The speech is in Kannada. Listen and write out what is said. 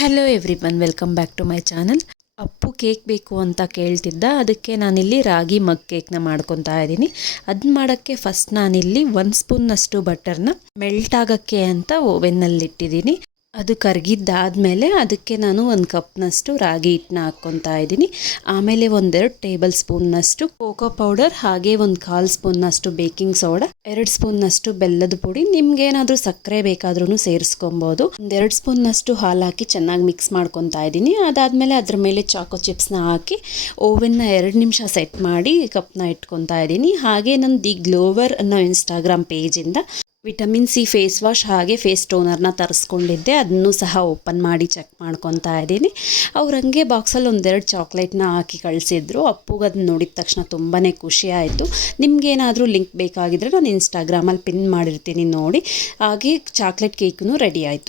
Hello everyone, welcome back to my channel. Appu cake ಬೇಕು ಅಂತ ಕೇಳ್ತಿದ್ದ. ಅದಕ್ಕೆ ನಾನಿಲ್ಲಿ ರಾಗಿ ಮಗ್ ಕೇಕ್ನ ಮಾಡ್ಕೊತಾ ಇದ್ದೀನಿ. ಅದನ್ನ ಮಾಡೋಕ್ಕೆ ಫಸ್ಟ್ ನಾನಿಲ್ಲಿ 1 ಸ್ಪೂನ್ನಷ್ಟು ಬಟರ್ನ ಮೆಲ್ಟ್ ಆಗೋಕ್ಕೆ ಅಂತ ಓವೆನ್ನಲ್ಲಿ ಇಟ್ಟಿದ್ದೀನಿ. ಅದು ಕರಗಿದ್ದಾದಮೇಲೆ ಅದಕ್ಕೆ ನಾನು 1 ಕಪ್ನಷ್ಟು ರಾಗಿ ಹಿಟ್ಟನ್ನ ಹಾಕ್ಕೊತಾ ಇದ್ದೀನಿ. ಆಮೇಲೆ 1-2 ಟೇಬಲ್ ಸ್ಪೂನ್ನಷ್ಟು ಕೋಕೋ ಪೌಡರ್, ಹಾಗೆ 1/4 ಸ್ಪೂನ್ನಷ್ಟು ಬೇಕಿಂಗ್ ಸೋಡಾ, 2 ಸ್ಪೂನ್ನಷ್ಟು ಬೆಲ್ಲದ ಪುಡಿ, ನಿಮ್ಗೇನಾದರೂ ಸಕ್ಕರೆ ಬೇಕಾದ್ರೂ ಸೇರಿಸ್ಕೊಬೋದು. 1-2 ಸ್ಪೂನ್ನಷ್ಟು ಹಾಲು ಹಾಕಿ ಚೆನ್ನಾಗಿ ಮಿಕ್ಸ್ ಮಾಡ್ಕೊತಾ ಇದ್ದೀನಿ. ಅದಾದಮೇಲೆ ಅದ್ರ ಮೇಲೆ ಚಾಕೋ ಚಿಪ್ಸ್ನ ಹಾಕಿ ಓವೆನ್ನ 2 ನಿಮಿಷ ಸೆಟ್ ಮಾಡಿ ಕಪ್ನ ಇಟ್ಕೊತಾ ಇದ್ದೀನಿ. ಹಾಗೆ ನಾನು ದಿ ಗ್ಲೋವರ್ ಅನ್ನೋ ಇನ್ಸ್ಟಾಗ್ರಾಮ್ ಪೇಜಿಂದ ವಿಟಮಿನ್ ಸಿ ಫೇಸ್ ವಾಶ್ ಹಾಗೆ ಫೇಸ್ ಟೋನರ್ನ ತರಿಸ್ಕೊಂಡಿದ್ದೆ. ಅದನ್ನು ಸಹ ಓಪನ್ ಮಾಡಿ ಚೆಕ್ ಮಾಡ್ಕೊತಾ ಇದ್ದೀನಿ. ಅವ್ರು ಹಂಗೆ ಬಾಕ್ಸಲ್ಲಿ 1-2 ಚಾಕ್ಲೇಟ್ನ ಹಾಕಿ ಕಳಿಸಿದ್ರು. ಅಪ್ಪುಗೆ ಅದನ್ನ ನೋಡಿದ ತಕ್ಷಣ ತುಂಬಾ ಖುಷಿ ಆಯಿತು. ನಿಮಗೇನಾದರೂ ಲಿಂಕ್ ಬೇಕಾಗಿದ್ದರೆ ನಾನು ಇನ್ಸ್ಟಾಗ್ರಾಮಲ್ಲಿ ಪಿನ್ ಮಾಡಿರ್ತೀನಿ ನೋಡಿ. ಹಾಗೆ ಚಾಕ್ಲೇಟ್ ಕೇಕೂ ರೆಡಿ ಆಯಿತು.